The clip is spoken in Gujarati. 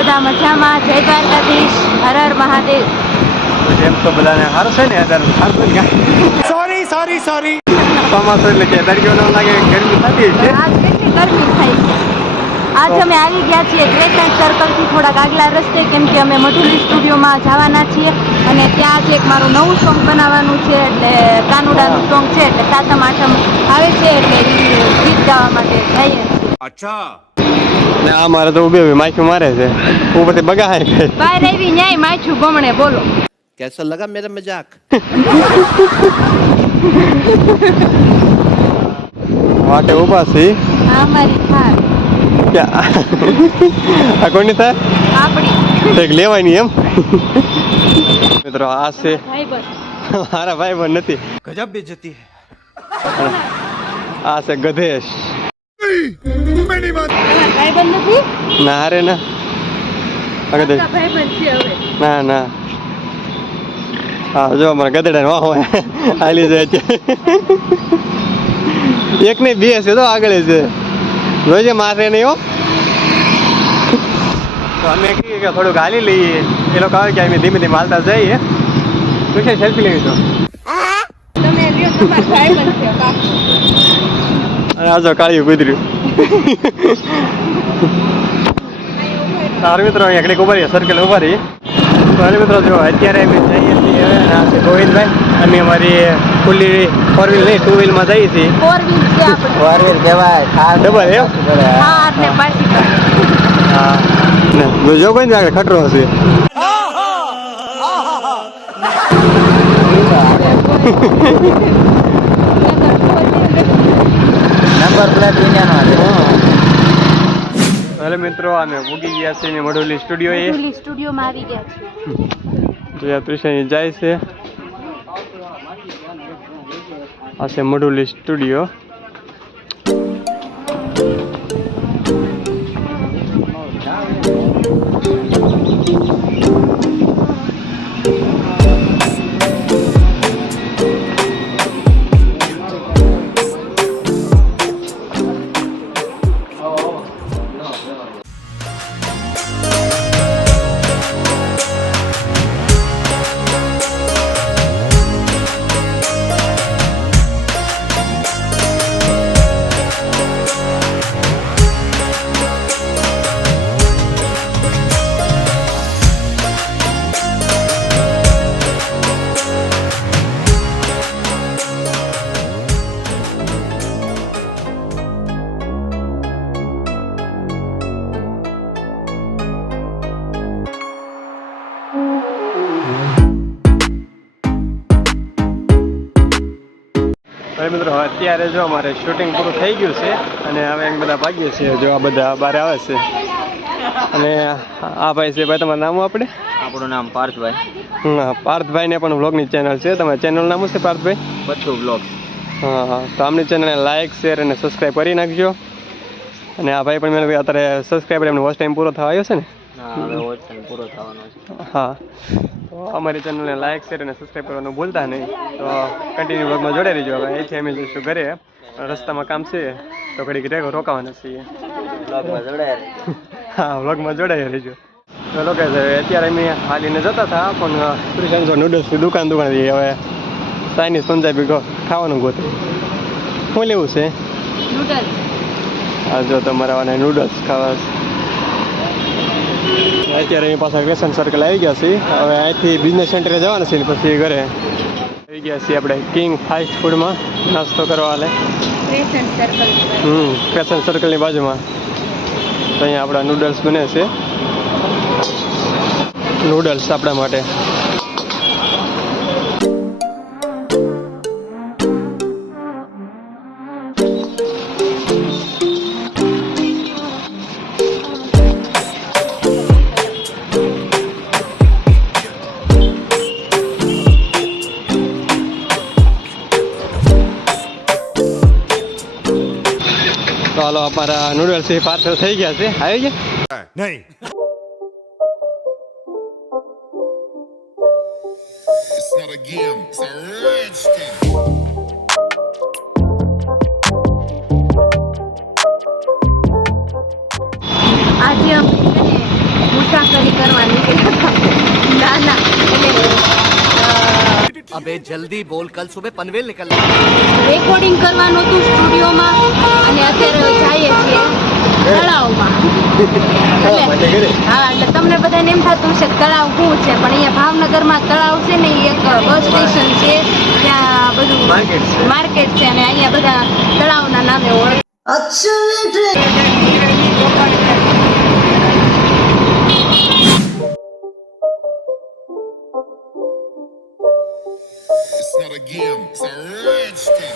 બધા મજામાં? જય દ્વારકાધીશ, હર હર મહાદેવ. એમ તો બધાને સારું છે ને અત્યારે સારું છે. સોરી ચોમાસું એટલે કે તડકો ન લાગે, ગરમી થતી છે. આજ કેટલી ગરમી થાય છે. આજ અમે આવી ગયા છીએ ક્રેસન્ટ સર્કલથી થોડાક આગલા રસ્તે, કેમ કે અમે મધુલી સ્ટુડિયોમાં જવાના છીએ અને ત્યાં જ એક મારું નવું સોંગ બનાવવાનું છે. એટલે કાનુડાનું સોંગ છે, એટલે સાતમ આઠમ આવે છે એટલે ગીત ગાવા માટે જઈએ છીએ. અચ્છા ને આ મારે તો ઉભી માખી મારે છે ઉપરથી બગા બહાર આવી ન્યાય માછું ગમણે બોલો. कैसा लगा मेरा मजाक વાટે ઉભા છે. આ અમારી થાર આ કોની થાય આપણી એક લેવાય નહીં એમ. મિત્રો આ છે ભાઈ બસ મારા ભાઈ પણ નથી. गजब बेइज्जती है આ છે ગધેશ. ભાઈબંધ નથી. ના રે ના ગધેશ ભાઈબંધ છે હવે. ના ના. હા જો અમારા ગધેડા વાહ હાલી જાય છે. એક ને બે છે તો આગળ છે જોઈજે મારે નહીં હો. તો અમે કહીએ કે થોડુંક હાલી લઈએ. એ લોકો આવે કે અમે ધીમે ધીમે હાલતા જઈએ. શું છે સેલ્ફી લેવી તો તમે લ્યો તમારા ભાઈબંધ છે પાછો. અને આજો કાળિયું કૂતર્યું. સારું મિત્રો અહીંયા ઘડીક ઉભા રહીએ, સર્કલ ઉભા રહીએ. તો હાલ મિત્રો જો અત્યારે અમે જઈએ છીએ અને આ છે ગોવિંદભાઈ. અમે અમારી ખુલ્લી 4 વ્હીલ નહીં 2 વ્હીલમાં જઈએ છીએ. 4 વ્હીલ છે આપણે. 4 વ્હીલ કહેવાય ડબલ એમ. થાર ને બાઈસિકલ. હા ને જો કોઈ ને આગળ ખટરો હશે. નંબર પ્લેટ વિનાનો. હાલે મિત્રો અમે ઉગી ગયા છીએ મઢોલી સ્ટુડિયો. મધુલી સ્ટુડિયોમાં આવી ગયા છે. જે ત્રિશાની જાય છે આ છે મઢોલી સ્ટુડિયો. હવે મિત્રો અત્યારે જો અમારે શૂટિંગ પૂરું થઈ ગયું છે અને હવે અમે બધા ભાગીએ છીએ. જો આ બધા બહાર આવે છે અને આ ભાઈ છે. ભાઈ તમારું નામ આપણે? આપણું નામ પાર્થભાઈ. હા પાર્થભાઈને પણ વ્લોગની ચેનલ છે. તમારા ચેનલનું નામ શું છે પાર્થભાઈ? બધું બ્લોગ. હા હા તો આમની ચેનલને લાઇક શેર અને સબસ્ક્રાઈબ કરી નાખજો. અને આ ભાઈ પણ મેં અત્યારે સબસ્ક્રાઈબર એમને વોચ ટાઈમ પૂરો થવા આવ્યો છે ને. હવે વોચ ટાઈમ પૂરો થવાનો છે. હા તો અમારી ચેનલને લાઇક શેર અને સબસ્ક્રાઈબ કરવાનું ભૂલતા નહીં. તો કન્ટિન્યુ વ્લોગમાં જોડાઈ રહીજો. હવે અહીંથી અમે જઈશું ઘરે. રસ્તામાં કામ છે તો ઘડીક રોકાવાના છીએ. બ્લોગમાં જોડાય. હા વ્લોગમાં જોડાઈ રહીજો. તો લોકો અત્યારે અમે હાલીને જતા હતા પણ ત્રિશાંશો નૂડલ્સની દુકાન હવે ચાઇનીઝ પંજાબી ખાવાનું ગોતે. શું લેવું છે? નૂડલ્સ. હા જો તમારા નૂડલ્સ ખાવા છે. અત્યારે અહીં પાછા ક્રેસન્ટ સર્કલ આવી ગયા છીએ. હવે અહીંથી બિઝનેસ સેન્ટરે જવાના છે ને પછી ઘરે આવી ગયા છીએ આપણે કિંગ ફાસ્ટ ફૂડમાં નાસ્તો કરવા હાલે. Crescent circle. ક્રેસન્ટ સર્કલની બાજુમાં. તો અહીંયા આપણા નૂડલ્સ બને છે. નૂડલ્સ આપણા માટે. તો હાલો અમારા નૂડલ્સ પાર્સલ થઈ ગયા છે. આવી ગયા नहीं It's not a game, it's a rich thing. આજે અમે છે ને अबे जल्दी बोल कल सुबह पनवेल निकलना રેકોર્ડિંગ કરવાનું હતું સ્ટુડિયોમાં અને અત્યારે જઈએ છીએ તળાવમાં એટલે હા એટલે તમને બધાને એમ થતું છે કે તળાવ શું છે પણ અહીંયા ભાવનગરમાં તળાવ છે ને એ એક બસ સ્ટેશન છે ત્યાં બધું માર્કેટ છે અને અહીંયા બધા તળાવના નામે ઓળખ